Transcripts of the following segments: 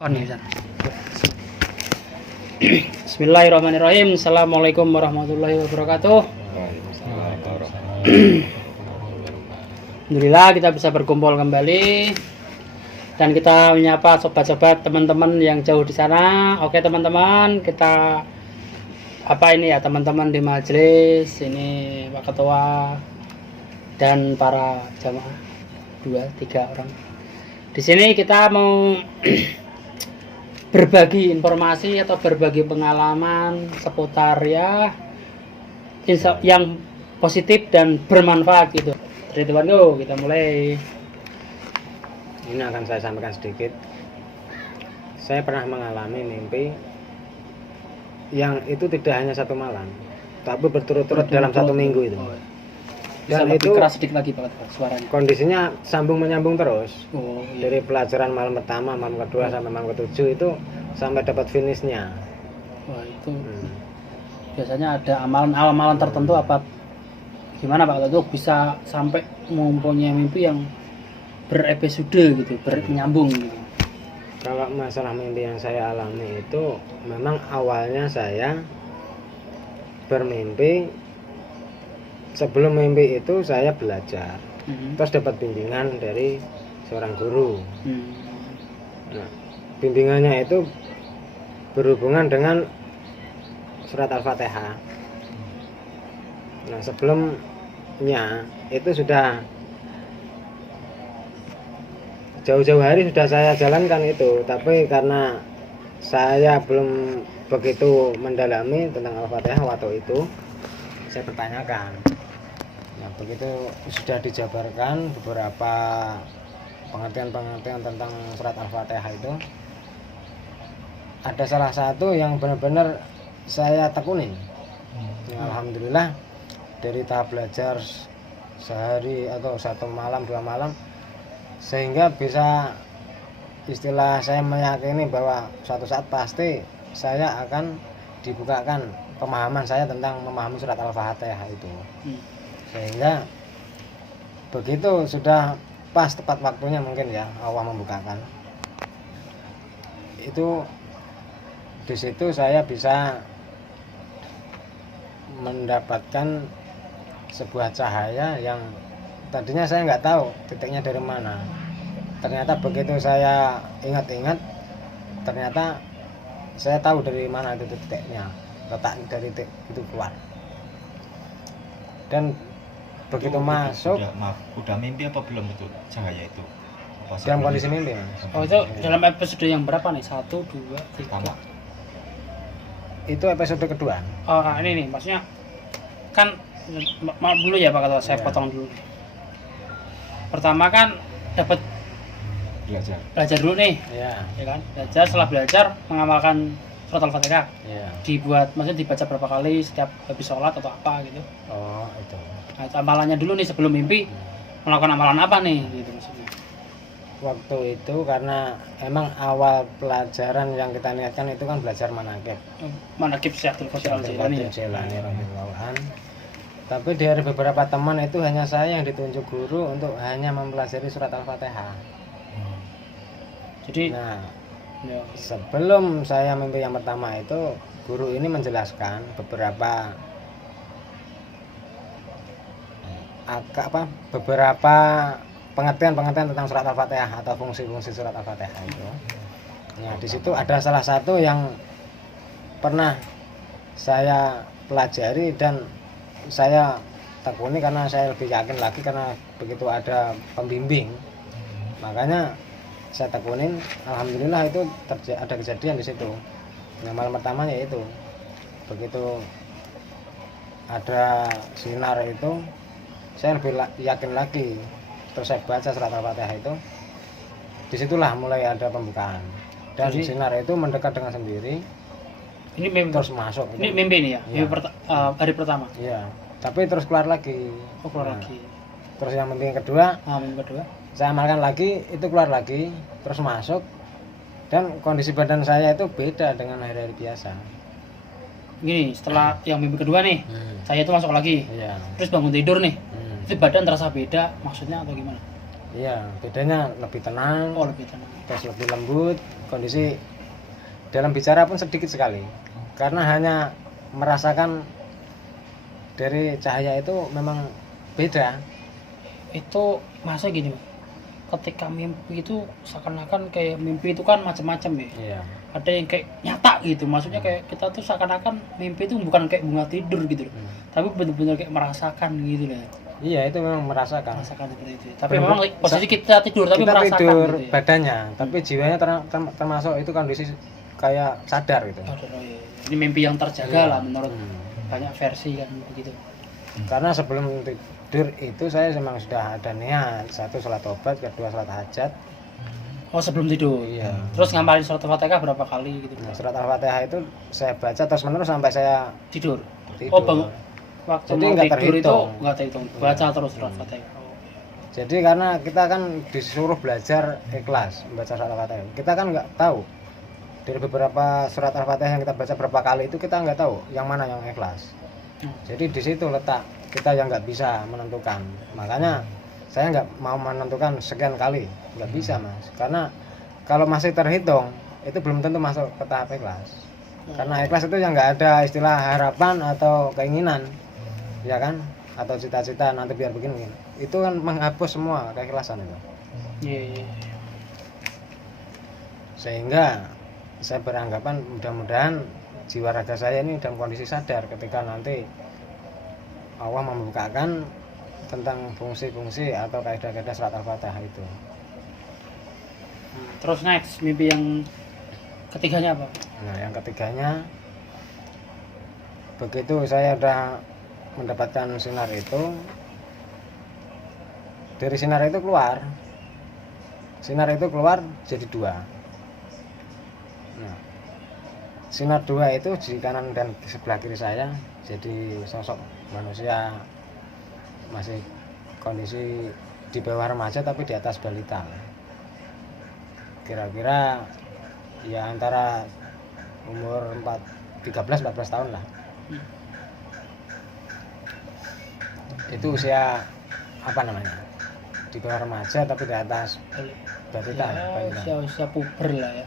On ya, San. Bismillahirrahmanirrahim. Assalamualaikum warahmatullahi wabarakatuh. Alhamdulillah kita bisa berkumpul kembali dan kita menyapa sobat-sobat teman-teman yang jauh di sana. Oke teman-teman, kita teman-teman di majelis ini, Pak Ketua dan para jamaah 2-3 orang. Di sini kita mau berbagi informasi atau berbagi pengalaman seputar yang positif dan bermanfaat gitu. Jadi teman-teman, kita mulai. Ini akan saya sampaikan sedikit. Saya pernah mengalami mimpi yang itu tidak hanya satu malam, tapi berturut-turut dalam satu minggu itu. Dan itu keras sedikit lagi Pak suaranya. Kondisinya sambung menyambung terus. Iya. Dari pelajaran malam pertama, malam kedua sampai malam ketujuh itu sampai dapat finishnya. Wah itu biasanya ada amalan tertentu apa gimana Pak Ketua bisa sampai mempunyai mimpi yang berepisode gitu, menyambung gitu. Kalau masalah mimpi yang saya alami itu memang awalnya saya bermimpi. Sebelum mimpi itu saya belajar, terus dapat bimbingan dari seorang guru. Nah, bimbingannya itu berhubungan dengan surat Al-Fatihah. Nah, sebelumnya itu sudah jauh-jauh hari sudah saya jalankan itu, tapi karena saya belum begitu mendalami tentang Al-Fatihah waktu itu, saya bertanyakan. Nah, begitu sudah dijabarkan beberapa pengertian-pengertian tentang surat Al-Fatihah itu, ada salah satu yang benar-benar saya tekuni. Ya, alhamdulillah dari tahap belajar sehari atau satu malam 2 malam, sehingga bisa istilah saya meyakini bahwa suatu saat pasti saya akan dibukakan pemahaman saya tentang memahami surat Al-Fatihah itu. Sehingga begitu sudah pas tepat waktunya mungkin ya Allah membukakan. Itu di situ saya bisa mendapatkan sebuah cahaya yang tadinya saya nggak tahu titiknya dari mana. Ternyata begitu saya ingat-ingat, ternyata saya tahu dari mana itu titiknya, letak dari titik itu keluar. Dan begitu itu masuk udah mimpi apa belum itu cahaya itu? Dalam kondisi mimpi, Mas. Oh itu dalam episode yang berapa nih? 1, 2, 3. Itu episode kedua. Oh ini nih maksudnya kan maaf dulu ya Pak Ketua, saya potong dulu. Pertama kan dapat belajar dulu nih, ya kan? Belajar, setelah belajar mengamalkan surat Al-Fatihah. Dibuat, maksudnya dibaca berapa kali setiap habis sholat atau apa gitu. Oh itu. Nah, amalannya dulu nih sebelum mimpi melakukan amalan apa nih gitu maksudnya. Waktu itu karena emang awal pelajaran yang kita niatkan itu kan belajar manaqib. Manaqib Syaikhul Qadir Al-Jilani. Tapi dari beberapa teman itu hanya saya yang ditunjuk guru untuk hanya mempelajari surat Al-Fatihah. Jadi sebelum saya mimpi yang pertama itu, guru ini menjelaskan beberapa pengertian tentang surat Al-Fatihah atau fungsi-fungsi surat Al-Fatihah itu. Nah, di situ ada salah satu yang pernah saya pelajari dan saya tekuni karena saya lebih yakin lagi karena begitu ada pembimbing. Makanya saya tekunin, alhamdulillah itu ada kejadian di situ. Yang malam pertamanya itu begitu ada sinar itu, saya lebih yakin lagi. Terus saya baca surat Al-Fatihah itu, disitulah mulai ada pembukaan. Dan jadi, sinar itu mendekat dengan sendiri. Ini mimpi terus masuk. Ini mimpi nih ya? Mimpi hari pertama. Iya. Tapi terus keluar lagi. Oh keluar lagi. Terus yang mimpi yang kedua. Mimpi kedua. Saya amalkan lagi, itu keluar lagi, terus masuk. Dan kondisi badan saya itu beda dengan hari-hari biasa. Gini, setelah yang mimpi kedua nih, saya itu masuk lagi. Iya. Terus bangun tidur nih. Itu badan terasa beda, maksudnya atau gimana? Iya, bedanya lebih tenang, Oh, lebih tenang. terus lebih lembut, kondisi dalam bicara pun sedikit sekali. Karena hanya merasakan dari cahaya itu memang beda. Itu masa gini, Mas. Ketika mimpi itu seakan-akan kayak mimpi itu kan macam-macam ya. Iya. Ada yang kayak nyata gitu, maksudnya kayak kita tuh seakan-akan mimpi itu bukan kayak bunga tidur gitu loh, tapi benar-benar kayak merasakan gitu loh. Iya, itu memang merasakan. Merasakan seperti itu. Tapi memang posisi kita tidur tapi Kita merasakan tidur gitu ya. badannya, tapi jiwanya termasuk itu kondisi kayak sadar gitu. Oh, iya. Ini mimpi yang terjaga Iya. lah menurut banyak versi kan begitu. Karena sebelum tidur itu saya memang sudah ada niat, satu sholat tobat, kedua sholat hajat. Oh, sebelum tidur. Iya. Terus ngapalin surat Al-Fatihah berapa kali gitu? Nah, surat Al-Fatihah itu saya baca terus menerus sampai saya Tidur. tidur. Oh, bangun waktu Jadi mau nggak tidur itu terhitung. nggak terhitung. Baca terus surat Al-Fatihah. Oh. Jadi karena kita kan disuruh belajar ikhlas membaca surat Al-Fatihah. Kita kan nggak tahu dari beberapa surat Al-Fatihah yang kita baca berapa kali itu kita nggak tahu yang mana yang ikhlas. Jadi di situ letak kita yang nggak bisa menentukan. Makanya saya nggak mau menentukan sekian kali, nggak bisa mas. Karena kalau masih terhitung itu belum tentu masuk ke tahap ikhlas. Karena ikhlas itu yang nggak ada istilah harapan atau keinginan, ya kan? Atau cita-cita nanti biar begini. Itu kan menghapus semua keikhlasan itu. Iya. Sehingga saya beranggapan mudah-mudahan jiwa raga saya ini dalam kondisi sadar ketika nanti Allah membukakan tentang fungsi-fungsi atau kaidah-kaidah surat Al-Fatihah itu. Terus next mimpi yang ketiganya apa? Nah, yang ketiganya begitu saya udah mendapatkan sinar itu, dari sinar itu keluar jadi dua. Nah, sinar dua itu di kanan dan di sebelah kiri saya jadi sosok manusia masih kondisi di bawah remaja tapi di atas balita, kira-kira ya antara umur 13-14 tahun lah. Itu usia apa namanya, di bawah remaja tapi di atas balita, balita. Usia puber lah ya.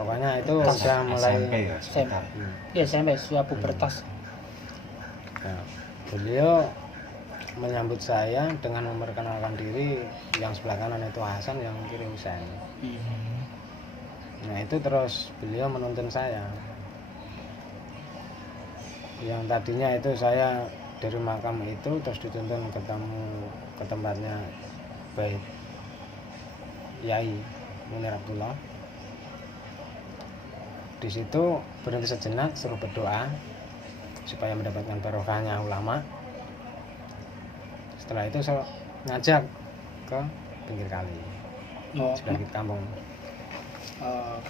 Pokoknya itu sudah mulai SMP ya sekitar. Iya, sampai usia pubertas. Nah, beliau menyambut saya dengan memperkenalkan diri, yang sebelah kanan itu Hasan, yang kiri Husain. Nah itu terus beliau menuntun saya, yang tadinya itu saya dari makam itu terus dituntun ketemu ke tempatnya Bait Yai Munir Abdullah. Di situ berhenti sejenak, suruh berdoa supaya mendapatkan barokahnya ulama. Setelah itu saya ngajak ke pinggir kali, sebelah kampung.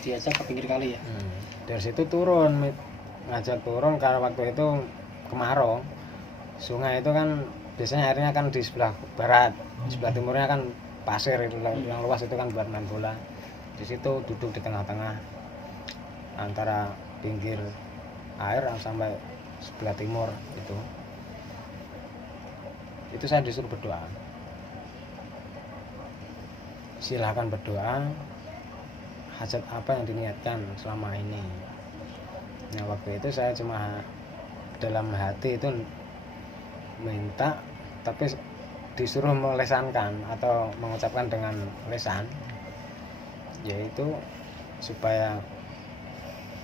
Diajak ke pinggir kali ya. Dari situ turun, ngajak turun karena waktu itu kemarau. Sungai itu kan biasanya airnya kan di sebelah barat, sebelah timurnya kan pasir itu yang luas itu kan buat main bola. Di situ duduk di tengah-tengah antara pinggir air sampai sebelah timur itu saya disuruh berdoa. Silahkan berdoa hajat apa yang diniatkan selama ini. Nah waktu itu saya cuma dalam hati itu minta, tapi disuruh melesankan atau mengucapkan dengan lesan, yaitu supaya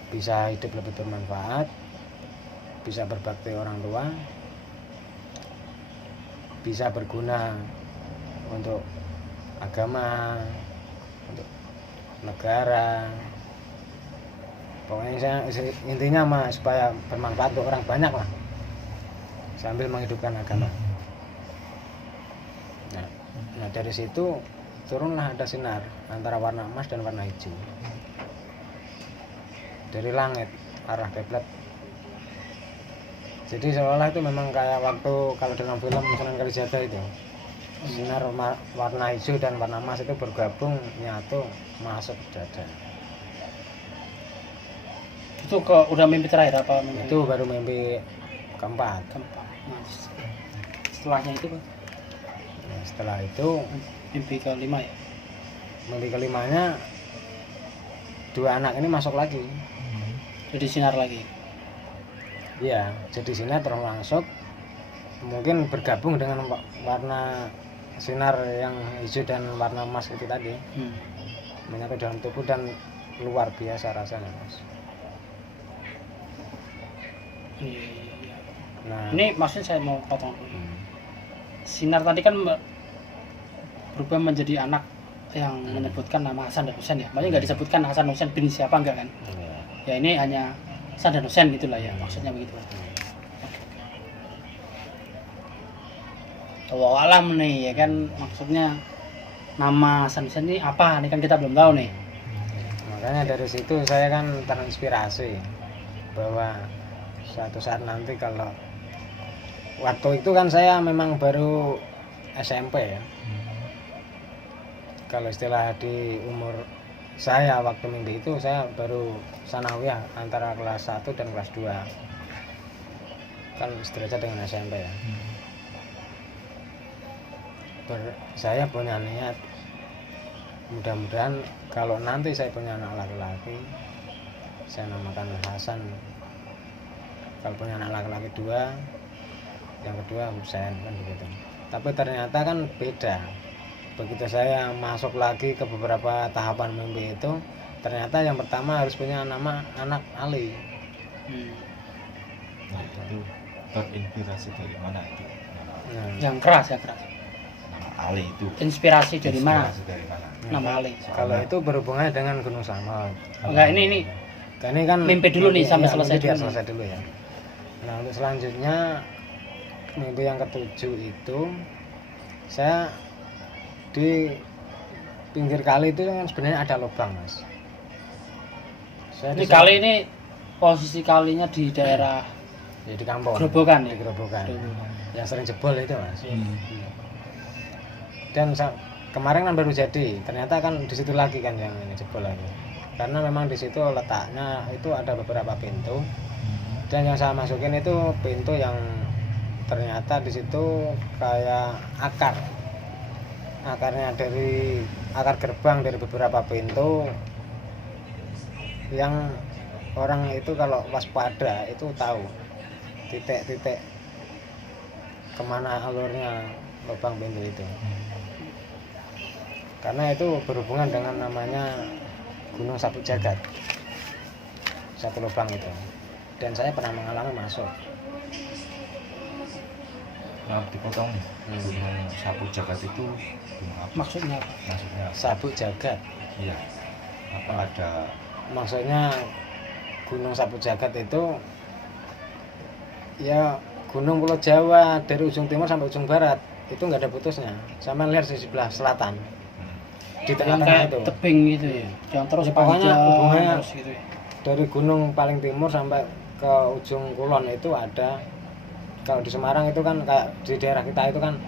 bisa hidup lebih bermanfaat, bisa berbakti orang tua, bisa berguna untuk agama, untuk negara. Pokoknya intinya mah supaya bermanfaat untuk orang banyak lah, sambil menghidupkan agama. Nah dari situ turunlah ada sinar antara warna emas dan warna hijau dari langit arah kiblat. Jadi seolah itu memang kayak waktu kalau dalam film Sunan Kalijaga itu sinar warna hijau dan warna emas itu bergabung nyatu masuk dada. Itu udah mimpi terakhir apa mimpi? Itu baru mimpi keempat. Nah, setelahnya itu Pak? Nah, setelah itu mimpi kelima ya. mimpi kelimanya dua anak ini masuk lagi. Jadi sinar lagi. Iya, jadi sinetron langsung mungkin bergabung dengan warna sinar yang hijau dan warna emas itu tadi, menyatu dalam tubuh dan luar biasa rasanya, Mas. Iya. Nah, Ini maksudnya saya mau potong dulu. Sinar tadi kan berubah menjadi anak yang menyebutkan nama Hasan dan Husain ya. Maksudnya nggak disebutkan Hasan Husain bin siapa enggak kan? Ya ini hanya Hasan dan Husain gitulah ya, maksudnya begitu. Allah alam nih ya kan, maksudnya nama Hasan Husain ini apa? Ini kan kita belum tahu nih. makanya dari situ saya kan terinspirasi bahwa suatu saat nanti kalau waktu itu kan saya memang baru SMP ya. Kalau istilah di umur saya waktu mimpi itu saya baru sanawiyah antara kelas 1 dan kelas 2. Kan sederajat dengan SMP ya. Saya punya niat mudah-mudahan kalau nanti saya punya anak laki-laki saya namakan Hasan, kalau punya anak laki-laki 2 yang kedua Husain kan begitu. Tapi ternyata kan beda. Begitu saya masuk lagi ke beberapa tahapan mimpi itu, ternyata yang pertama harus punya nama anak Ali. Nah, itu terinspirasi dari mana itu? Nah, Yang keras ya keras. Nama Ali itu. Inspirasi dari mana? Inspirasi dari mana? Nama Ali. kalau itu berhubungannya dengan Gunung Slamet. Enggak, ini Ini kan mimpi dulu nih, sampai ya, selesai mimpi biar dulu. selesai dulu ya. Nah, untuk selanjutnya mimpi yang ketujuh itu saya di pinggir kali itu kan sebenarnya ada lubang, Mas. Ini kali ini posisi kalinya di daerah ya, di kampung. Gerobokan Di ya. Gerobokan. Gerobokan. Yang sering jebol itu, Mas. Hmm. Dan kemarin kan baru jadi, ternyata kan di situ lagi kan yang ini jebol lagi. Karena memang di situ letaknya itu ada beberapa pintu. Dan yang saya masukin itu pintu yang ternyata di situ kayak akarnya dari akar gerbang dari beberapa pintu yang orang itu kalau waspada itu tahu titik-titik kemana alurnya lubang pintu itu, karena itu berhubungan dengan namanya Gunung Sabuk Jagat, satu lubang itu, dan saya pernah mengalami masuk. Nah, dipotong nih. Gunung Sabuk Jagat itu gunung apa? Maksudnya apa? Maksudnya Sabuk Jagat, iya. Apa ada maksudnya Gunung Sabuk Jagat itu ya gunung Pulau Jawa dari ujung timur sampai ujung barat itu nggak ada putusnya. Sama lihat di sebelah selatan di Yang tengah-tengah kayak itu tebing gitu ya. Yang terus Ya, pokoknya panjang hubungannya terus gitu ya. dari gunung paling timur sampai ke ujung kulon itu ada. Kalau di Semarang itu kan kayak di daerah kita itu kan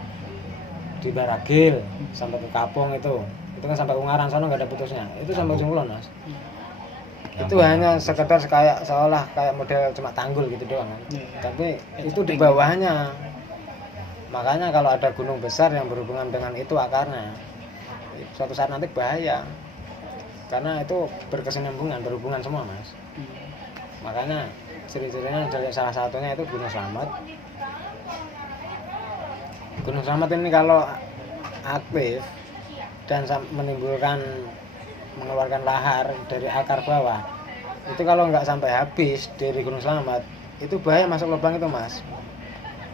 di Baragil sampai ke Kapung itu kan sampai Ungaran sana nggak ada putusnya, itu sampai ujung kulon, Mas. Itu hanya sekedar kayak seolah kayak model cuma tanggul gitu doang kan. Tapi itu di bawahnya. Makanya kalau ada gunung besar yang berhubungan dengan itu akarnya, suatu saat nanti bahaya. Karena itu berkesinambungan, berhubungan semua, Mas. Makanya ciri-cirinya dari salah satunya itu Gunung Slamet. Gunung Slamet ini kalau aktif dan menimbulkan mengeluarkan lahar dari akar bawah, itu kalau nggak sampai habis dari Gunung Slamet itu bahaya masuk lubang itu, Mas.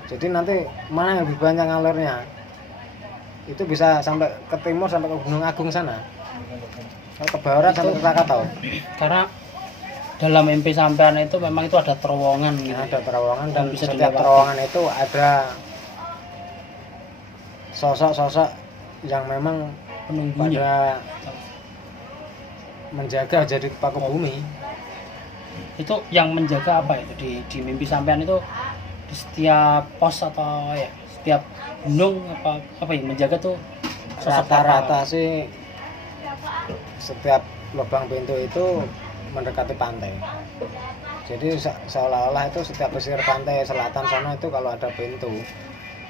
Jadi nanti mana yang lebih banyak ngalirnya itu bisa sampai ke timur sampai ke Gunung Agung sana, kalau ke barat sampai ke Krakatau. Karena dalam mimpi sampean itu memang itu ada terowongan gitu. Ada terowongan dan Yang bisa setiap dilewati. terowongan itu ada sosok-sosok yang memang Penunggunya. pada menjaga jadi paku bumi. Itu yang menjaga apa itu di mimpi sampean itu di setiap pos atau ya setiap gunung apa yang menjaga tuh sosok Rata-rata apa? sih setiap lubang pintu itu mendekati pantai. Jadi seolah-olah itu setiap pesisir pantai selatan sana itu kalau ada pintu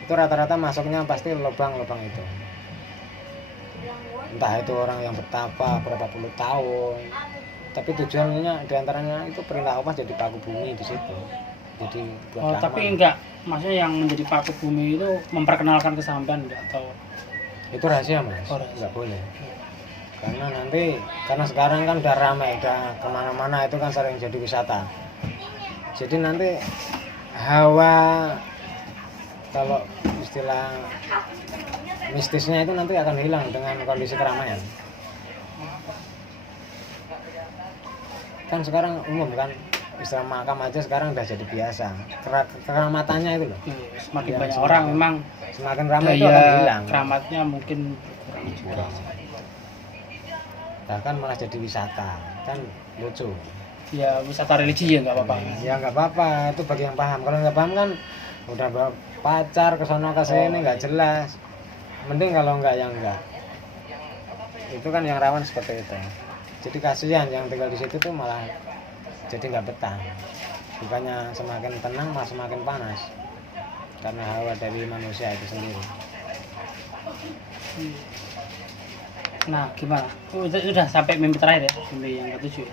itu rata-rata masuknya pasti lubang-lubang itu. Entah itu orang yang bertapa berapa puluh tahun, tapi tujuannya diantaranya itu perintah Allah jadi paku bumi di situ. Jadi buat tapi enggak, maksudnya yang menjadi paku bumi itu memperkenalkan kesampean enggak atau itu rahasia mas, nggak boleh. Karena sekarang kan udah ramai, udah kemana-mana itu kan sering jadi wisata. Jadi nanti hawa, kalau istilah mistisnya itu nanti akan hilang dengan kondisi keramaian. Kan sekarang umum kan, istilah makam aja sekarang udah jadi biasa. Keramatannya itu loh. Semakin Ya, banyak orang memang semakin ramai itu akan hilang. keramatnya mungkin kurang. Bahkan malah jadi wisata, kan lucu. Ya wisata religi ya nggak apa-apa. Ya nggak apa-apa, itu bagi yang paham. Kalau nggak paham kan udah bawa pacar ke sono ke sini nggak jelas. Mending kalau nggak yang enggak. Itu kan yang rawan seperti itu. Jadi kasihan yang tinggal di situ tuh malah jadi nggak betah. Bukannya semakin tenang malah semakin panas. Karena hawa dari manusia itu sendiri. Nah gimana? Udah sampai mimpi terakhir ya, mimpi yang ketujuh.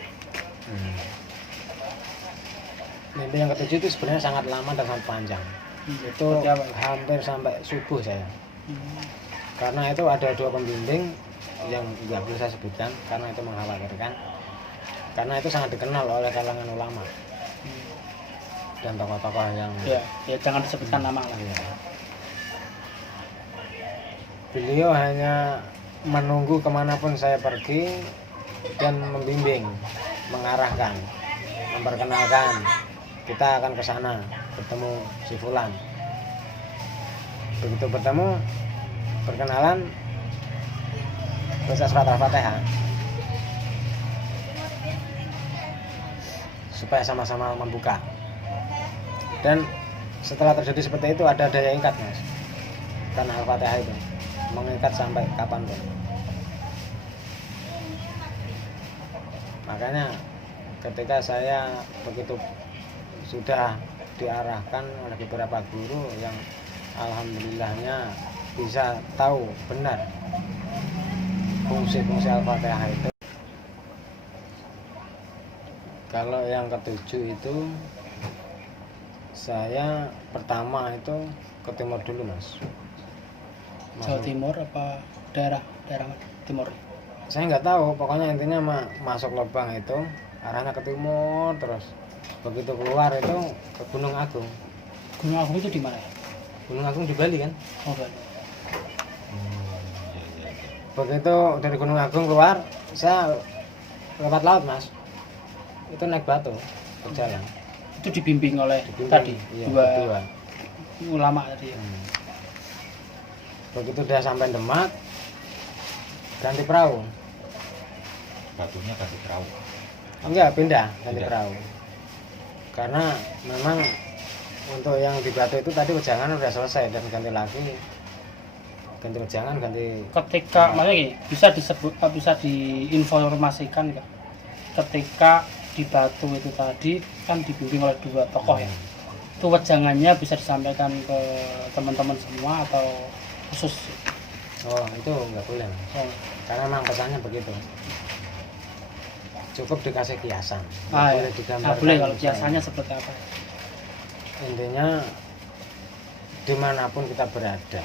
Mimpi yang ketujuh itu sebenarnya sangat lama dan sangat panjang. Itu hampir sampai subuh saya. Karena itu ada 2 pembimbing yang nggak boleh saya sebutkan karena itu mengkhawatirkan. Karena itu sangat dikenal oleh kalangan ulama dan tokoh-tokoh yang ya jangan disebutkan nama lah. Ya. Beliau hanya menunggu kemanapun saya pergi dan membimbing, mengarahkan, memperkenalkan kita akan ke sana bertemu si fulan. Begitu bertemu, perkenalan, baca surat Al-Fatihah supaya sama-sama membuka. Dan setelah terjadi seperti itu ada daya ikat mas, karena Al-Fatihah itu mengikat sampai kapanpun. Makanya ketika saya begitu sudah diarahkan oleh beberapa guru yang alhamdulillahnya bisa tahu benar fungsi-fungsi Al-Fatihah itu. Kalau yang ketujuh itu saya pertama itu ke timur dulu mas. Jawa Timur apa daerah timur? Saya nggak tahu, pokoknya intinya masuk lubang itu arahnya ke timur terus. Begitu keluar itu ke Gunung Agung. Gunung Agung itu di mana ya? Gunung Agung di Bali kan? Oh Bali. Begitu dari Gunung Agung keluar, saya lewat laut mas. Itu naik batu berjalan. Itu dibimbing oleh tadi iya, dua ulama tadi ya. Begitu udah sampai Demak, ganti perahu. Batunya ganti perahu. Enggak, ganti perahu. Karena memang untuk yang di batu itu tadi wejangan udah selesai dan ganti lagi. Ganti wejangan, ganti. Ketika maksudnya gini, bisa diinformasikan nggak? Ketika di batu itu tadi kan dibimbing oleh 2 tokoh ya. Itu wejangannya bisa disampaikan ke teman-teman semua atau khusus? Oh itu nggak boleh karena memang pesannya begitu. Cukup dikasih kiasan, boleh digambarkan. Boleh kalau kiasannya seperti apa? Intinya dimanapun kita berada,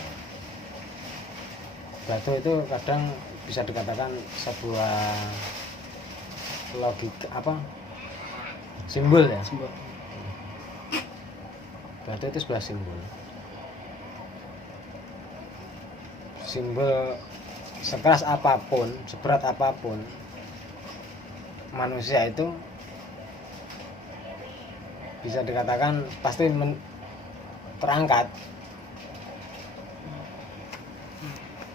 batu itu kadang bisa dikatakan sebuah logika simbol ya. Batu itu sebuah simbol sekeras apapun, seberat apapun manusia itu bisa dikatakan pasti terangkat.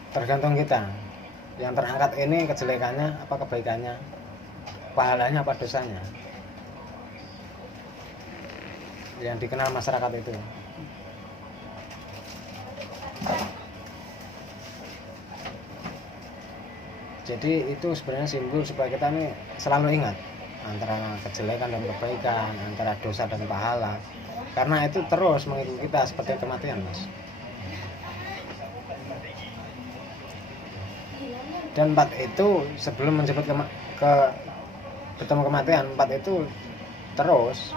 Tergantung kita yang terangkat ini kejelekannya apa kebaikannya, pahalanya apa dosanya yang dikenal masyarakat itu. Jadi itu sebenarnya simbol supaya kita nih selalu ingat antara kejelekan dan kebaikan, antara dosa dan pahala. Karena itu terus mengikuti kita seperti kematian, Mas. Dan 4 itu sebelum menjemput bertemu kematian, 4 itu terus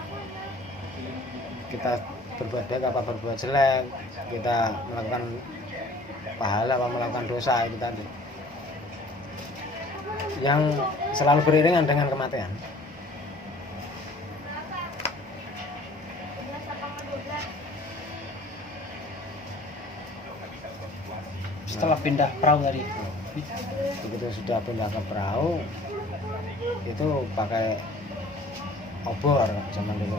kita berbuat baik apa berbuat jelek, kita melakukan pahala apa melakukan dosa, itu tadi yang selalu beriringan dengan kematian. Setelah pindah perahu tadi. Begitu sudah pindah ke perahu itu pakai obor zaman dulu,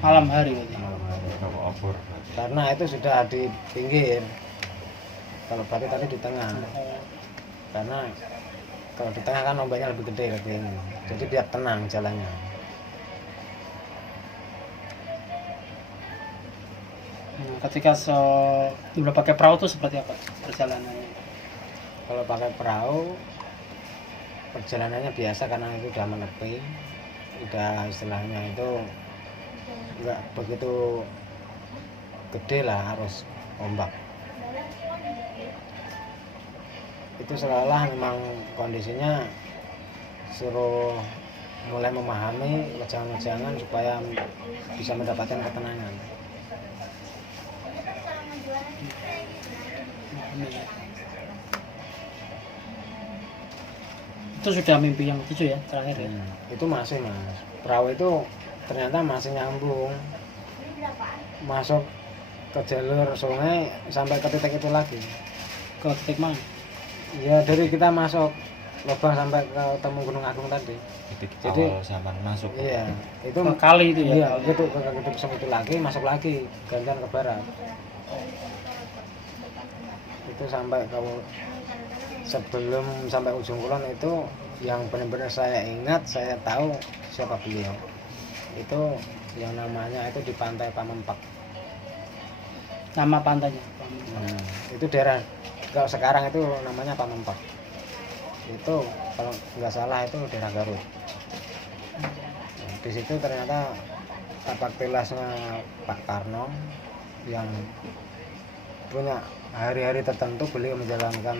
Malam hari berarti. malam hari. Bawa obor. Karena itu sudah di pinggir, kalau berarti tadi di tengah. Karena kalau di tengah kan ombaknya lebih gede lebih ini, jadi biar tenang jalannya. Ketika udah pakai perahu tuh seperti apa perjalanannya? Kalau pakai perahu perjalanannya biasa karena itu udah menepi, udah istilahnya itu nggak begitu gede lah arus ombak. Itu seolah memang kondisinya suruh mulai memahami wejangan-wejangan supaya bisa mendapatkan ketenangan. Itu sudah mimpi yang 7 ya terakhir ya. Itu masih mas, perahu itu ternyata masih nyambung masuk ke jalur sungai sampai ke titik itu lagi. Ke titik mana? Ya dari kita masuk lubang sampai ke temu Gunung Agung tadi. Jadi awal zaman masuk. Iya, itu Ke kali itu ya. iya, gitu ke itu lagi, masuk lagi gantian ke barat. Itu sampai kamu sebelum sampai ujung kulon itu yang benar-benar saya ingat, saya tahu siapa beliau. Itu yang namanya itu di Pantai Pamempak. Nama pantainya. Itu daerah kalau sekarang itu namanya Pamempak. Itu kalau nggak salah itu daerah Garut. Di situ ternyata tapak tilasnya Pak Karno yang punya hari-hari tertentu beliau menjalankan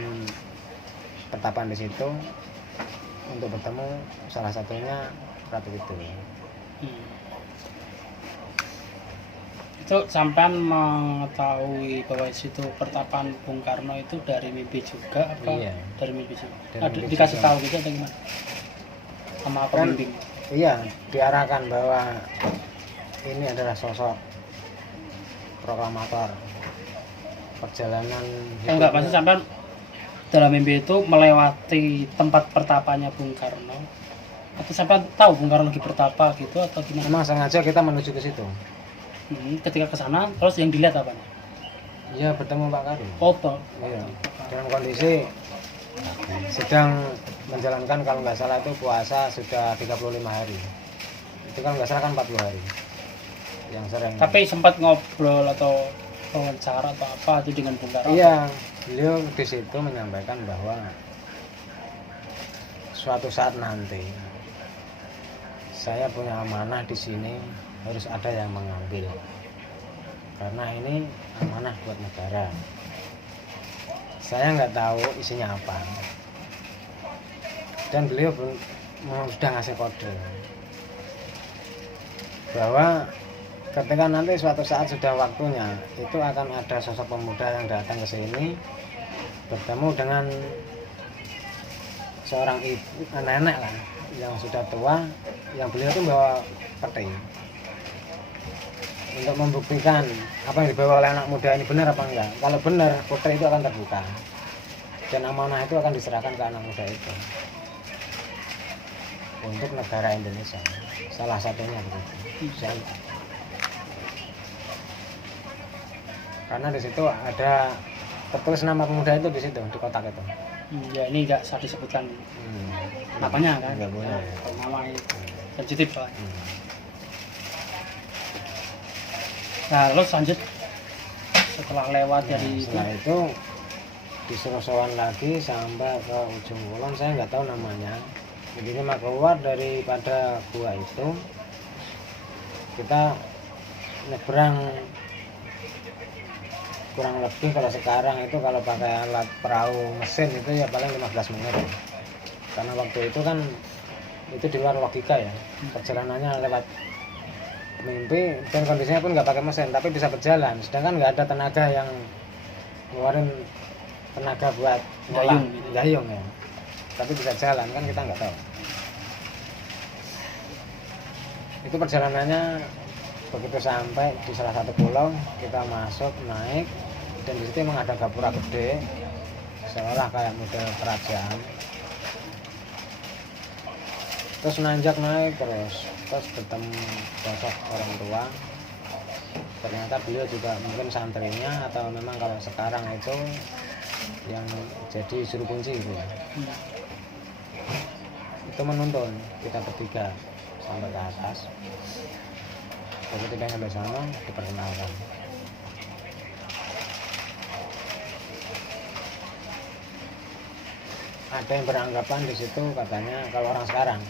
pertapaan di situ untuk bertemu salah satunya Ratu Kidul. Itu sampean mengetahui bahwa situ pertapaan Bung Karno itu dari mimpi juga apa? Iya. Dari mimpi juga. Dari mimpi Dikasih juga. tahu gitu atau gimana? Sama apa Kan, mimpi? iya, diarahkan bahwa ini adalah sosok proklamator perjalanan Enggak, pasti sampean dalam mimpi itu melewati tempat pertapanya Bung Karno. Atau sampean tahu Bung Karno lagi bertapa gitu atau gimana? Memang sengaja kita menuju ke situ. Ketika ke sana terus yang dilihat apa? Iya, bertemu Pak Karno. Foto. Iya, dalam kondisi sedang menjalankan kalau nggak salah itu puasa sudah 35 hari. Itu kan nggak salah kan 40 hari. Yang sering. Tapi sempat ngobrol atau wawancara atau apa itu dengan Bung Karno? Iya, beliau di situ menyampaikan bahwa suatu saat nanti saya punya amanah di sini, harus ada yang mengambil. Karena ini amanah buat negara. Saya nggak tahu isinya apa. Dan beliau sudah ngasih kode bahwa ketika nanti suatu saat sudah waktunya, itu akan ada sosok pemuda yang datang ke sini bertemu dengan seorang ibu, nenek lah, yang sudah tua, yang beliau itu bawa peti untuk membuktikan apa yang dibawa oleh anak muda ini benar apa enggak. Kalau benar, peti itu akan terbuka dan amanah itu akan diserahkan ke anak muda itu untuk negara Indonesia. Salah satunya begitu. Karena di situ ada tertulis nama pemuda itu di situ, di kotak itu. Ya ini nggak usah disebutkan namanya kan? Nggak boleh. Kalau nama itu sensitif soalnya. Nah, lalu lanjut setelah lewat dari Setelah itu disuruh sowan lagi sampai ke ujung kulon, saya nggak tahu namanya. Jadi mah keluar daripada gua itu, kita nyebrang kurang lebih kalau sekarang itu kalau pakai alat perahu mesin itu ya paling 15 menit. Karena waktu itu kan itu di luar logika ya, perjalanannya lewat mimpi dan kondisinya pun nggak pakai mesin tapi bisa berjalan, sedangkan nggak ada tenaga yang ngeluarin tenaga buat Gayung ngolah, gitu. gayung ya, tapi bisa jalan kan kita nggak tahu. Itu perjalanannya begitu sampai di salah satu pulau kita masuk naik dan di situ emang ada gapura gede seolah kayak model kerajaan. Terus nanjak naik terus bertemu sosok orang tua. Ternyata beliau juga mungkin santrinya atau memang kalau sekarang itu yang jadi juru kunci gitu ya. Itu menuntun kita bertiga sampai ke atas. Begitu kita sampai sana diperkenalkan. Ada yang beranggapan di situ katanya kalau orang sekarang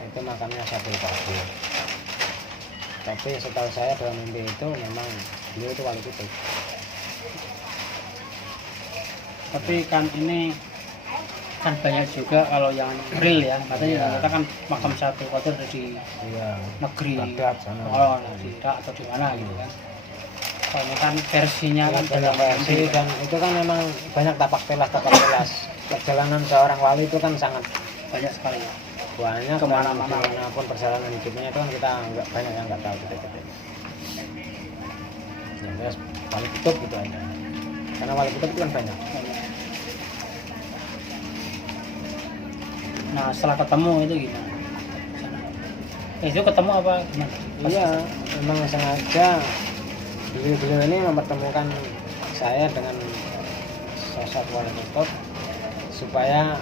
itu makamnya Syabul Qadir. Tapi setahu saya dalam mimpi itu memang beliau itu wali kutub. Tapi kan ini kan banyak juga kalau yang real ya, katanya Iya. kita kan makam Syabul Qadir di Iya. negeri Baghdad sana. di Irak atau di mana gitu kan. Soalnya kan versinya kan Banyak versi dan itu kan memang banyak tapak telas. Perjalanan seorang wali itu kan sangat banyak sekali ya. banyak Kemana-mana. dan dimanapun perjalanan hidupnya itu kan kita nggak banyak yang nggak tahu gitu. Yang jelas wali kutub gitu aja. Karena wali kutub itu kan banyak. Nah setelah ketemu itu gimana? Itu ketemu apa gimana? Iya, memang sengaja beliau ini mempertemukan saya dengan sosok wali kutub supaya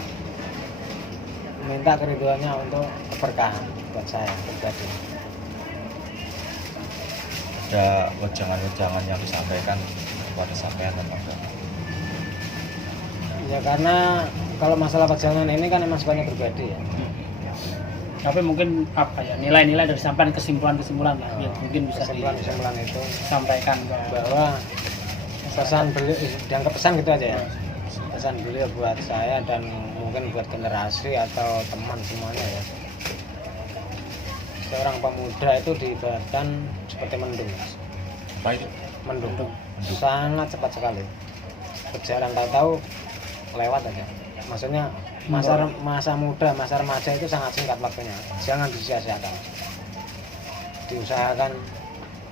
minta keriduannya untuk keberkahan buat saya pribadi. Ada wejangan-wejangan yang disampaikan kepada sampean atau enggak? Ya karena kalau masalah perjalanan ini kan emang sifatnya pribadi ya. Tapi mungkin apa ya nilai-nilai dari sampai kesimpulan-kesimpulan lah ya, mungkin bisa Kesimpulan itu disampaikan ke bahwa pesan beliau dianggap pesan gitu aja ya. Pesan beliau buat saya dan mungkin buat generasi atau teman semuanya ya. Seorang pemuda itu diibaratkan seperti mendung. Apa itu? Mendung. Sangat cepat sekali. Berjalan tahu-tahu lewat aja. Maksudnya masa muda, masa remaja itu sangat singkat waktunya. Jangan disia-siakan. Diusahakan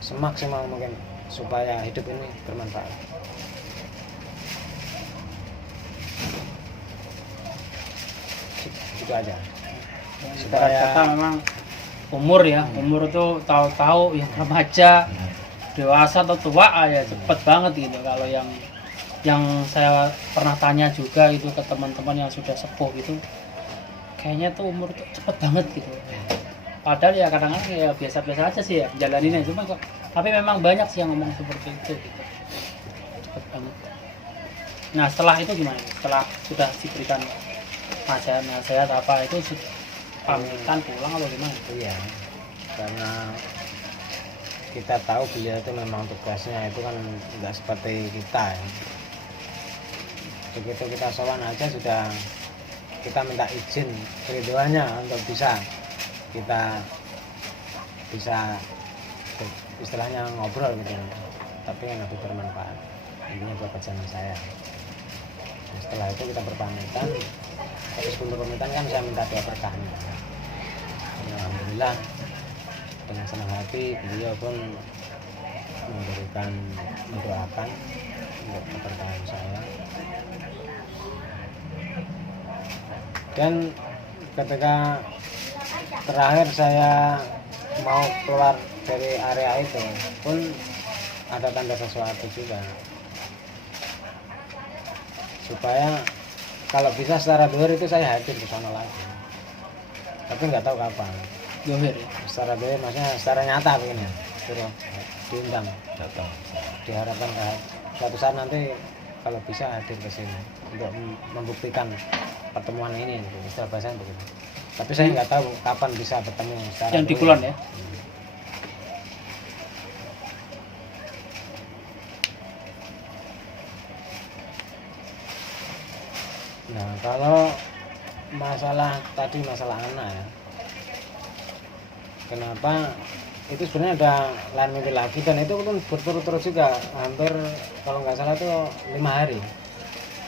semaksimal mungkin supaya hidup ini bermanfaat. Itu aja. Secara kata memang umur ya, umur itu tahu-tahu yang remaja, dewasa atau tua ya cepet banget gitu. Kalau yang saya pernah tanya juga gitu ke teman-teman yang sudah sepuh gitu, kayaknya tuh umur tuh cepet banget gitu. Padahal ya kadang-kadang ya biasa-biasa aja sih ya jalaninnya, cuma kok tapi memang banyak sih yang ngomong seperti itu gitu. Cepet banget. Nah setelah itu gimana? Setelah sudah diberikan nasihat apa itu pamitan pulang atau gimana? Iya, karena kita tahu beliau itu memang tugasnya itu kan nggak seperti kita ya. Begitu kita sowan aja sudah kita minta izin keriduannya untuk kita bisa istilahnya ngobrol gitu, tapi yang lebih bermanfaat intinya buat perjalanan saya. Nah, setelah itu kita berpamitan, terus sebelum pamitan kan saya minta doa berkah. Alhamdulillah dengan senang hati beliau pun mendoakan untuk keberkahan saya. Dan ketika terakhir saya mau keluar dari area itu pun ada tanda sesuatu juga, supaya kalau bisa secara dohir itu saya hadir ke sana lagi, tapi nggak tahu kapan. Dohir ya? Secara dohir maksudnya secara nyata begini, suruh diundang, Datang. diharapkan suatu saat nanti kalau bisa hadir ke sini untuk membuktikan pertemuan ini, istilah bahasanya begitu. Tapi saya nggak tahu kapan bisa bertemu secara Yang di dohir. Kulon ya? kalau masalah tadi masalah anak ya, kenapa itu sebenarnya ada lain mimpi lagi, dan itu pun berturut-turut juga hampir kalau nggak salah itu 5 hari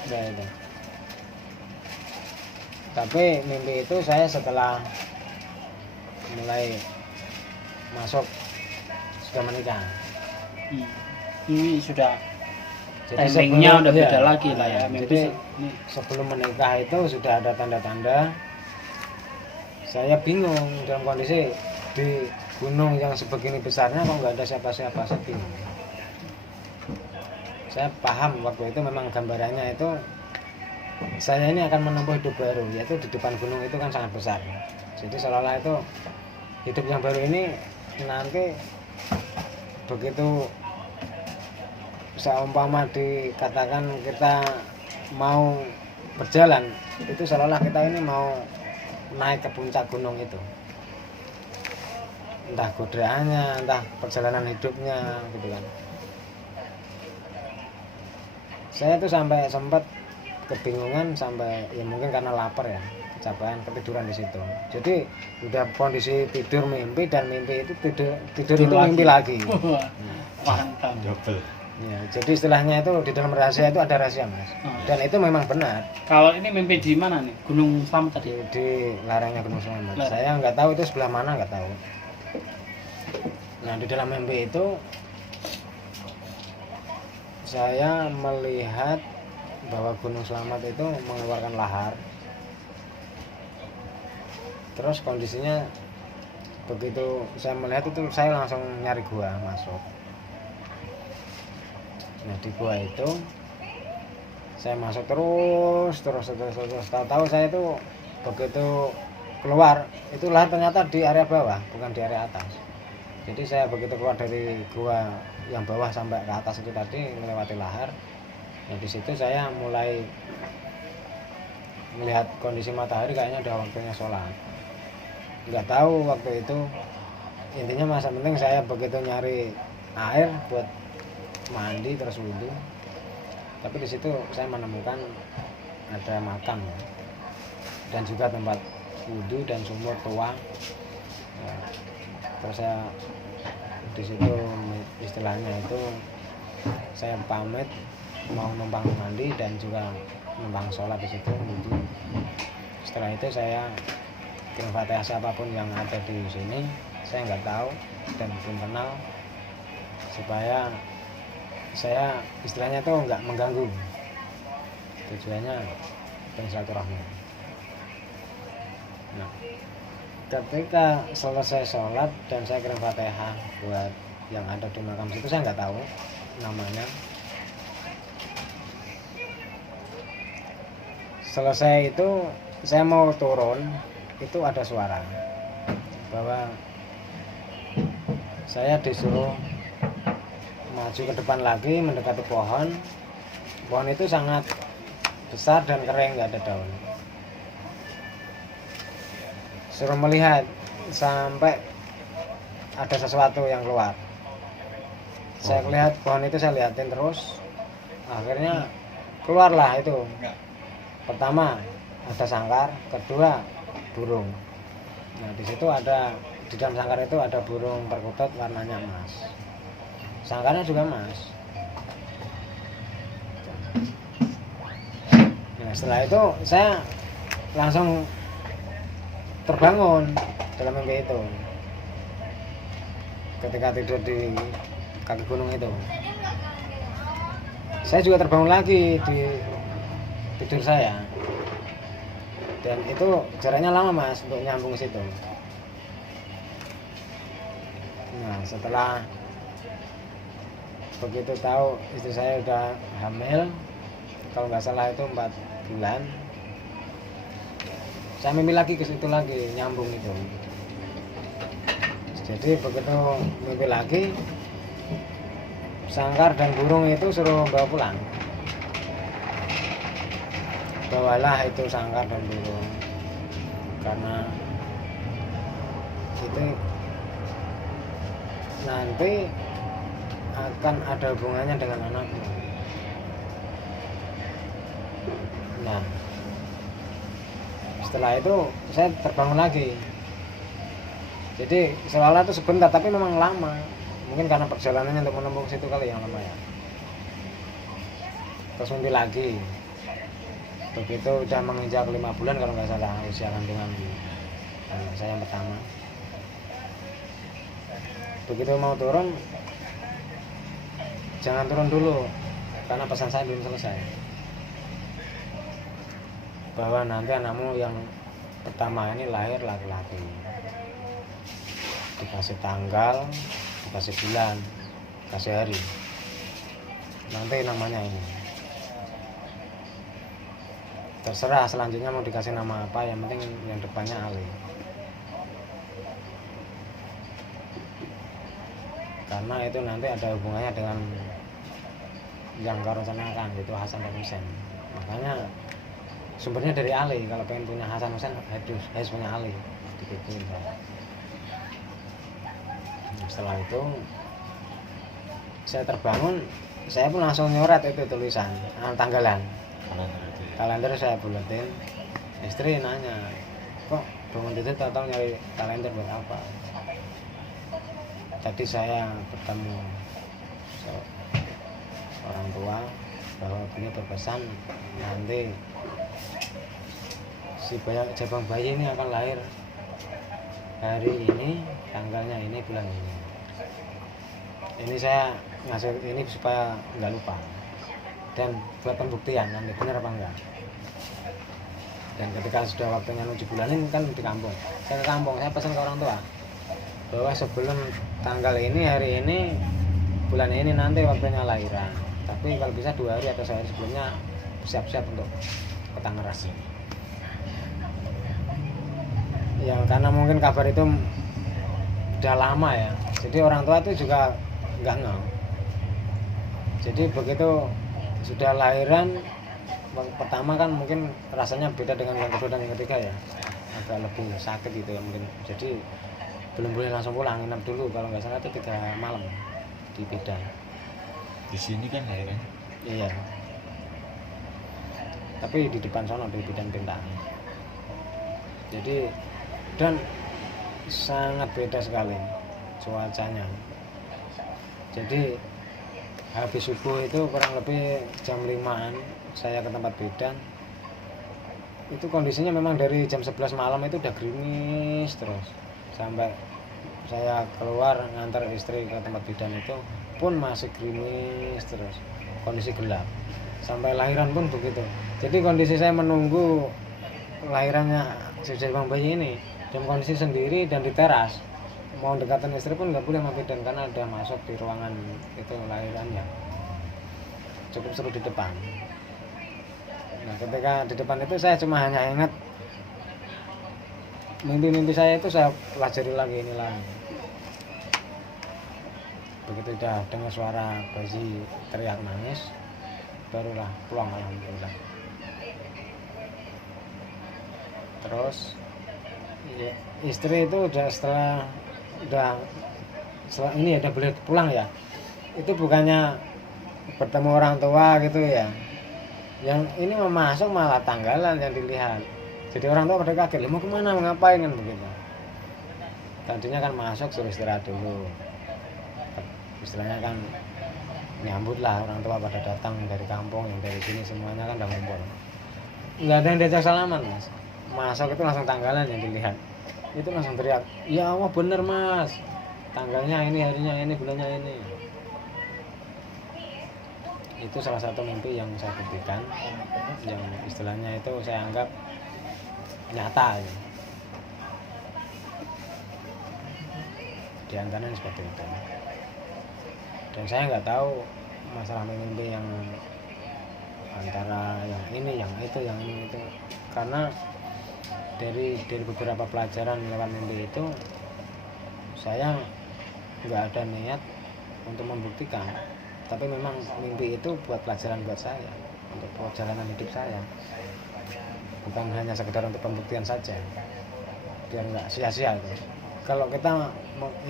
ya itu. Tapi mimpi itu saya setelah mulai masuk sudah menikah. Ini sudah Jadi timingnya udah ya, beda lagi lah ya. jadi Ini sebelum menikah itu sudah ada tanda-tanda. Saya bingung dalam kondisi di gunung yang sebegini besarnya kok nggak ada siapa-siapa, saya bingung. Saya paham waktu itu memang gambarannya itu saya ini akan menempuh hidup baru, yaitu di depan gunung itu kan sangat besar. Jadi seolah-olah itu hidup yang baru ini nanti begitu seumpama dikatakan kita mau berjalan, itu seolah-olah kita ini mau naik ke puncak gunung itu, entah godaannya, entah perjalanan hidupnya gitu kan. Saya tuh sampai sempat kebingungan, sampai ya mungkin karena lapar ya, kecapean, ketiduran di situ. Jadi udah kondisi tidur mimpi, dan mimpi itu tidur itu mimpi lagi. mantap. Double. Ya, jadi istilahnya itu di dalam rahasia itu ada rahasia, Mas. Dan itu memang benar. Kalau ini mimpi di mana nih? Gunung Slamet tadi. Di lerengnya Gunung Slamet. Lereng. Saya nggak tahu itu sebelah mana, nggak tahu. Nah, di dalam mimpi itu saya melihat bahwa Gunung Slamet itu mengeluarkan lahar. Terus kondisinya begitu saya melihat itu, saya langsung nyari gua masuk. Nah, di gua itu saya masuk terus. Tahu-tahu saya itu begitu keluar itu lahar ternyata di area bawah, bukan di area atas. Jadi saya begitu keluar dari gua yang bawah sampai ke atas itu tadi melewati lahar. Nah, di situ saya mulai melihat kondisi matahari, kayaknya udah waktunya sholat. Nggak tahu waktu itu, intinya masa penting saya begitu nyari air buat mandi terus wudhu. Tapi di situ saya menemukan ada makam ya, dan juga tempat wudhu dan sumur tua ya. Terus saya di situ istilahnya itu saya pamit mau numpang mandi dan juga numpang sholat di situ wudhu. Setelah itu saya kirim Fatihah siapapun yang ada di sini, saya nggak tahu dan belum kenal, supaya saya istilahnya tuh nggak mengganggu. Tujuannya bersilaturahmi. Nah, ketika selesai sholat dan saya kirim Fatihah buat yang ada di makam situ, saya nggak tahu namanya. Selesai itu saya mau turun, itu ada suara bahwa saya disuruh maju ke depan lagi mendekati pohon. Pohon itu sangat besar dan kering, nggak ada daun. Suruh melihat sampai ada sesuatu yang keluar. Saya lihat pohon itu, saya liatin terus. Akhirnya keluarlah itu. Pertama ada sangkar, kedua burung. Nah, di situ ada, di dalam sangkar itu ada burung perkutut warnanya emas. Sangkarnya juga emas. Nah, setelah itu saya langsung terbangun dalam mimpi itu. Ketika tidur di kaki gunung itu, saya juga terbangun lagi di tidur saya. Dan itu jaraknya lama, Mas, untuk nyambung ke situ. Nah, setelah begitu tahu istri saya udah hamil, kalau nggak salah itu 4 bulan, saya mimpi lagi ke situ lagi, nyambung itu. Jadi begitu mimpi lagi, sangkar dan burung itu suruh bawa pulang. Bawalah itu sangkar dan burung, karena itu nanti akan ada hubungannya dengan anakmu. Nah, Setelah itu saya terbangun lagi. Jadi seolah itu sebentar tapi memang lama. Mungkin karena perjalanannya untuk menempuh situ kali yang lama ya. Terus mimpi lagi. Begitu udah menginjak 5 bulan kalau nggak salah usia kandungan saya yang pertama. Begitu mau turun, jangan turun dulu karena pesan saya belum selesai. Bahwa nanti anakmu yang pertama ini lahir laki-laki. Dikasih tanggal, dikasih bulan, dikasih hari. Nanti namanya ini. Terserah selanjutnya mau dikasih nama apa, yang penting yang depannya Ali. Karena itu nanti ada hubungannya dengan yang kau rencanakan, yaitu Hasan dan Husain. Makanya sumbernya dari Ali. Kalau pengen punya Hasan Husain harus punya Ali. Dibikin. Setelah itu saya terbangun, saya pun langsung nyoret itu tulisan tanggalan. Kalender saya buletin. Istri nanya, kok bangun tidur tahu nyari kalender buat apa? Tadi saya bertemu orang tua bahwa beliau berpesan nanti si jabang bayi ini akan lahir hari ini, tanggalnya ini, bulan ini. Ini saya ngasih ini supaya nggak lupa dan buat pembuktian nanti benar apa enggak. Dan ketika sudah waktunya menuju bulanin kan di kampung, saya ke kampung, saya pesan ke orang tua bahwa sebelum tanggal ini, hari ini, bulan ini nanti waktunya lahiran. Tapi kalau bisa 2 hari atau sehari sebelumnya siap-siap untuk ke Tangerang. Ya karena mungkin kabar itu udah lama ya, jadi orang tua itu juga nggak ngeh. Jadi begitu sudah lahiran pertama kan mungkin rasanya beda dengan yang kedua dan yang ketiga ya, agak lebih sakit gitu ya mungkin. Jadi belum boleh langsung pulang, nginep dulu kalau nggak salah itu 3 malam di Bidan. Di sini kan ya kan? Iya. Tapi di depan sana di Bidan Bintang. Jadi dan sangat beda sekali cuacanya. Jadi habis subuh itu kurang lebih jam 5-an saya ke tempat bidan. Itu kondisinya memang dari jam 11 malam itu udah gerimis terus. Sampai saya keluar ngantar istri ke tempat bidan itu pun masih gerimis terus. Kondisi gelap. Sampai lahiran pun begitu. Jadi kondisi saya menunggu lahirannya si jabang bayi ini dalam kondisi sendiri dan di teras. Mau dekatan istri pun nggak boleh sama bidan karena udah masuk di ruangan itu lahirannya. Cukup seru di depan. Nah ketika di depan itu saya cuma hanya ingat mimpi-mimpi saya itu saya pelajari lagi inilah. Begitu udah dengar suara bayi teriak nangis, barulah pulang alhamdulillah. Terus ya, istri itu setelah ini udah boleh pulang ya, itu bukannya bertemu orang tua gitu ya, yang ini mau masuk malah tanggalan yang dilihat. Jadi orang tua pada kaget, mau kemana, mau ngapain kan begitu. Tadinya kan masuk suruh istirahat dulu, istilahnya kan nyambut lah, orang tua pada datang dari kampung, yang dari sini semuanya kan udah ngumpul, nggak ada yang diajak salaman mas. Masuk itu langsung tanggalan yang dilihat, itu langsung teriak, ya Allah bener mas, tanggalnya ini, harinya ini, bulannya ini. Itu salah satu mimpi yang saya buktikan, yang istilahnya itu saya anggap nyata ya. Di antaranya seperti itu. Dan saya nggak tahu masalah mimpi yang antara yang ini, yang itu, yang ini itu, karena dari beberapa pelajaran lewat mimpi itu saya nggak ada niat untuk membuktikan, tapi memang mimpi itu buat pelajaran buat saya, untuk perjalanan hidup saya, bukan hanya sekedar untuk pembuktian saja, biar nggak sia-sia itu. Kalau kita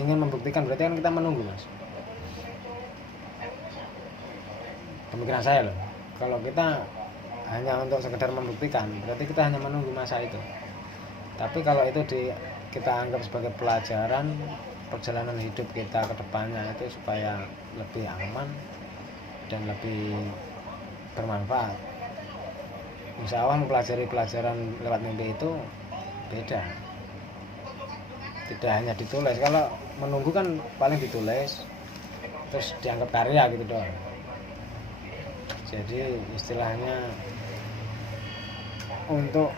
ingin membuktikan berarti kan kita menunggu mas. Pemikiran saya loh, kalau kita hanya untuk sekedar membuktikan berarti kita hanya menunggu masa itu. Tapi kalau itu kita anggap sebagai pelajaran perjalanan hidup kita ke depannya itu supaya lebih aman dan lebih bermanfaat. Insya Allah mempelajari pelajaran lewat mimpi itu beda. Tidak hanya ditulis, kalau menunggu kan paling ditulis terus dianggap karya gitu doang. Jadi istilahnya untuk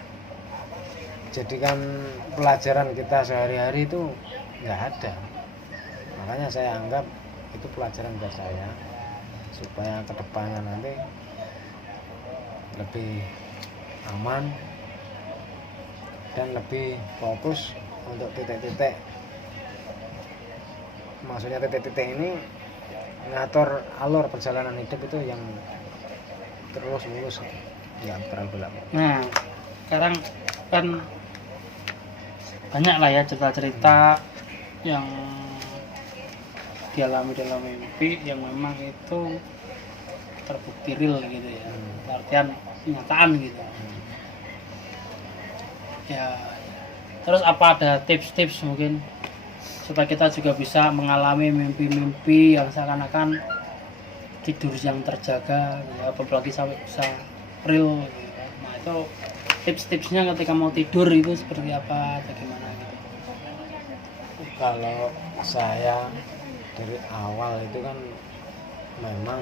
jadikan pelajaran kita sehari-hari itu nggak ada. Makanya saya anggap itu pelajaran buat saya supaya kedepannya nanti lebih aman dan lebih fokus untuk titik-titik. Maksudnya titik-titik ini ngatur alur perjalanan hidup itu yang terus mulus, nggak terlalu. Nah, sekarang kan banyak lah ya cerita-cerita yang dialami dalam mimpi yang memang itu terbukti real gitu ya, artian kenyataan gitu. Ya, terus apa ada tips-tips mungkin supaya kita juga bisa mengalami mimpi-mimpi yang seakan-akan tidur yang terjaga, ya, apalagi sampai bisa real gitu. Nah itu tips-tipsnya ketika mau tidur itu seperti apa atau gimana gitu? Kalau saya dari awal itu kan memang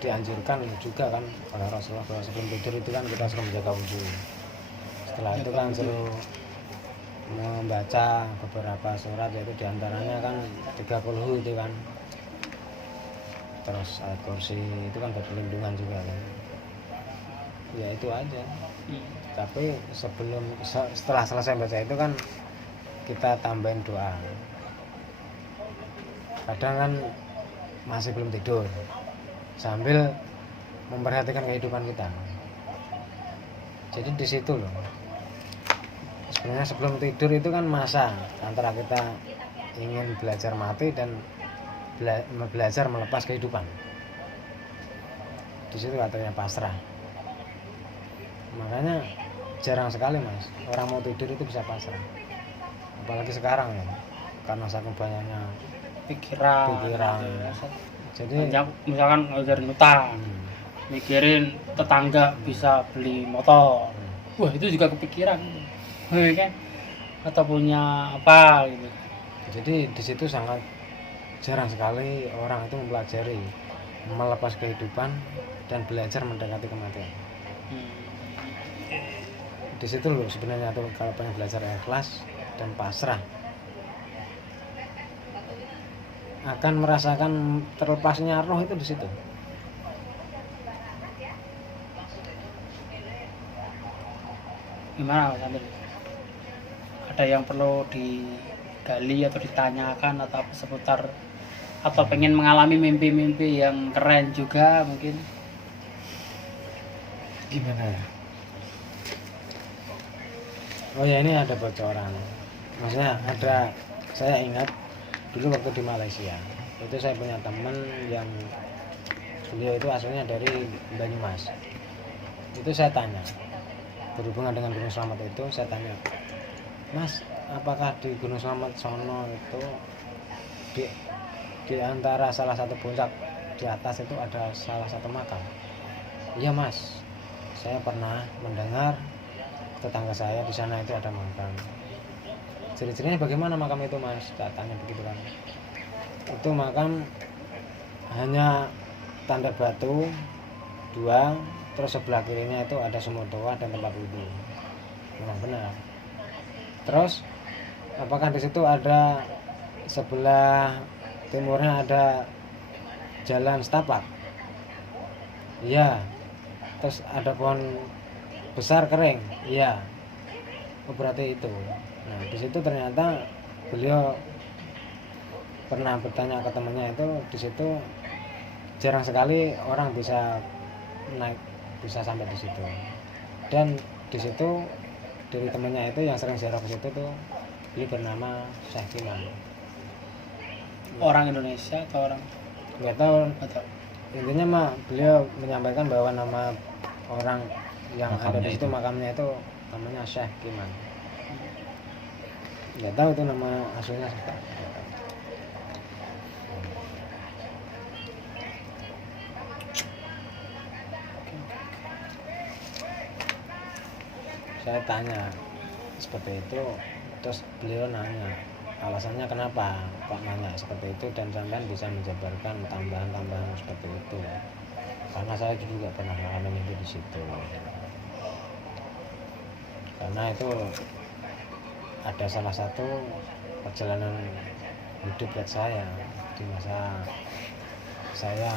dianjurkan juga kan oleh Rasulullah bahwa sebelum tidur itu kan kita suruh menjaga wudhu. Setelah itu kan suruh membaca beberapa surat, yaitu diantaranya kan 30 itu kan, terus ayat kursi itu kan berperlindungan juga kan. Ya itu aja. Tapi setelah selesai baca itu kan kita tambahin doa. Kadang kan masih belum tidur sambil memperhatikan kehidupan kita. Jadi di situ loh. Sebenarnya sebelum tidur itu kan masa antara kita ingin belajar mati dan belajar melepas kehidupan. Di situ katanya pasrah. Makanya jarang sekali mas orang mau tidur itu bisa pasrah. Apalagi sekarang ya, karena saking banyaknya pikiran. Jadi misalkan ngajarin utang, mikirin tetangga bisa beli motor, wah itu juga kepikiran, kan? Atau punya apa gitu. Jadi di situ sangat jarang sekali orang itu mempelajari melepas kehidupan dan belajar mendekati kematian. Di situ loh sebenarnya tuh kalau pengen belajar ikhlas dan pasrah, akan merasakan terlepasnya roh itu di situ. Gimana Mas Amir? Ada yang perlu digali atau ditanyakan atau apa seputar atau pengen mengalami mimpi-mimpi yang keren juga mungkin? Gimana ya? Oh ya, ini ada bocoran. Maksudnya ada, saya ingat dulu waktu di Malaysia itu saya punya teman yang beliau itu aslinya dari Banyumas. Itu saya tanya, berhubungan dengan Gunung Slamet itu saya tanya, Mas, apakah di Gunung Slamet sono itu di antara salah satu puncak di atas itu ada salah satu makam? Iya Mas, saya pernah mendengar tetangga saya di sana itu ada makam. Ciri-cirinya bagaimana makam itu Mas? Tak tanya begitu kan. Itu makam hanya tanda batu 2, terus sebelah kirinya itu ada sumur toa dan tempat wudhu. Memang benar. Terus apakah di situ ada sebelah timurnya ada jalan setapak? Iya. Terus ada pohon besar kering? Iya. Oh, berarti itu. Nah di situ ternyata beliau pernah bertanya ke temannya itu, di situ jarang sekali orang bisa naik, bisa sampai di situ. Dan di situ dari temannya itu yang sering ziarah ke situ tuh dia bernama Syekh Kiman. Orang Indonesia atau orang? Nggak tahu. Atau Intinya mah beliau menyampaikan bahwa nama orang yang ada di situ makamnya itu namanya Syekh Kiman. nggak tahu itu nama aslinya siapa. Saya tanya seperti itu, terus beliau nanya alasannya kenapa kok nanya seperti itu, dan sampean bisa menjabarkan tambahan-tambahan seperti itu, karena saya juga pernah ngalamin itu di situ. Karena itu ada salah satu perjalanan hidup buat saya di masa saya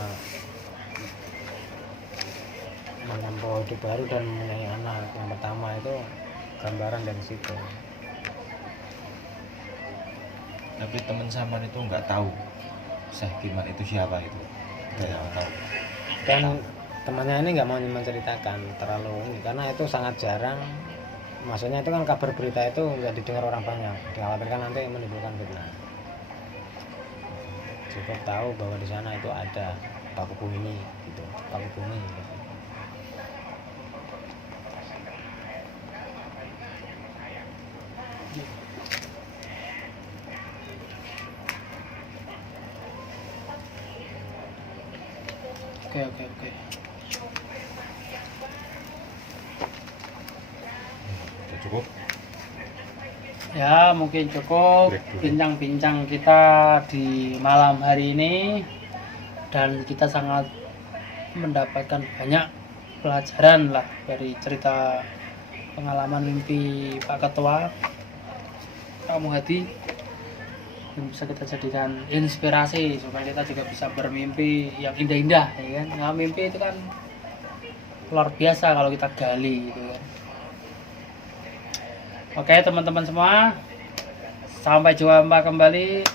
menempuh hidup baru dan mempunyai anak yang pertama, itu gambaran dari situ. Tapi teman Saman itu nggak tahu Syekh Giman itu siapa itu, nggak tahu. Dan temannya ini nggak mau menceritakan terlalu ini, karena itu sangat jarang. Maksudnya itu kan kabar berita itu nggak didengar orang banyak, dikhawatirkan nanti menimbulkan fitnah. Cukup tahu bahwa di sana itu ada Paku Bumi gitu, Paku Bumi gitu. Oke. Udah cukup. Ya, mungkin cukup Break dulu. bincang-bincang kita di malam hari ini, dan kita sangat mendapatkan banyak pelajaran lah dari cerita pengalaman mimpi Pak Ketua Pak Muhadi, yang bisa kita jadikan inspirasi supaya kita juga bisa bermimpi yang indah-indah, ya kan? Nah, mimpi itu kan luar biasa kalau kita gali gitu kan. Oke teman-teman semua, sampai jumpa kembali.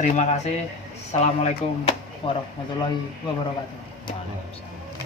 Terima kasih. Assalamualaikum warahmatullahi wabarakatuh. Waalaikumsalam.